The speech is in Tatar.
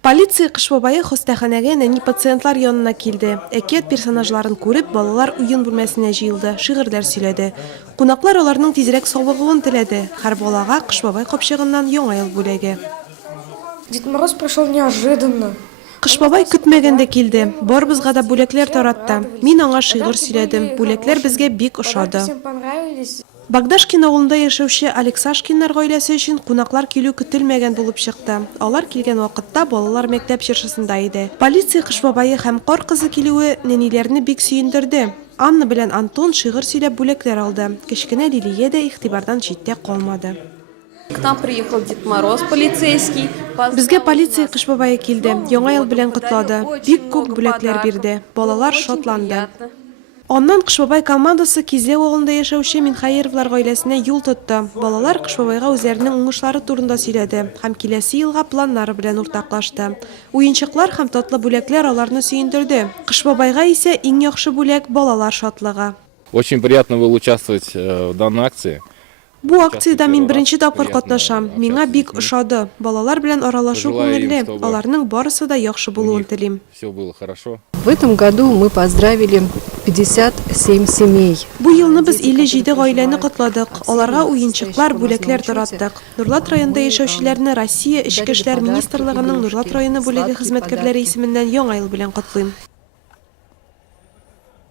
Полиция кыш бабайы хостаханәгә нәни пациентлар янына килде. Әкият персонажларын күреп, балалар уен бүлмәсенә җыелды, шигырьләр сөйләде. Кунаклар аларның тизрәк саулыгын теләде. Һәр балага кыш бабай капчыгыннан яңа ел бүләге. Дед Мороз пришел неожиданно. Кыш бабай көтмәгәндә килде. Барыбызга да бүләкләр таратты. Мин аңа шигырь сөйләдем. Бүләкләр безгә бик ошады. Всем понравились. Багдашкин авылында яшәүче Алексашкиннар гаиләсе өчен кунаклар килү көтелмәгән булып чыкты. Алар килгән вакытта балалар мәктәп чыршысында иде. Полиция кыш бабайы һәм кар кызы килүе нәниләрне бик сөендерде. Анна белән Антон шигырь сөйләп бүләкләр алды. Кечкенә Лилия дә игътибардан читтә калмады. К нам приехал Дед Мороз полицейский. Безгә полиция кыш бабайы килде. Яңа ел белән котлады. Бик күп бүләкләр бирде. Балалар шатланды. Аннан кыш бабай командасы Кизле авылында яшәүче Минхаировлар гаиләсенә юл тотты. Балалар кыш бабайга үзләренең уңышлары турында сөйләде һәм киләсе елга планнары белән уртаклашты. Уенчыклар һәм татлы бүләкләр аларны сөендерде. Кыш бабайга исә иң яхшы бүләк балалар шатлыгы. Очень приятно было участвовать в данной акции. Бу акциядә мин беренче тапкыр катнашам. Миңа бик ошады. Балалар белән аралашу күңелле. Аларның барысы да яхшы булуын телим. Все было хорошо. В этом году мы поздравили 57 семей. Бу елны без 57 гаиләне котладык. Аларга уенчыклар, бүләкләр тараттык. Нурлат районында яшәүчеләрне Россия Эчке эшләр министрлыгының Нурлат районы бүлеге хезмәткәрләре исеменнән яңа ел белән котлыйм.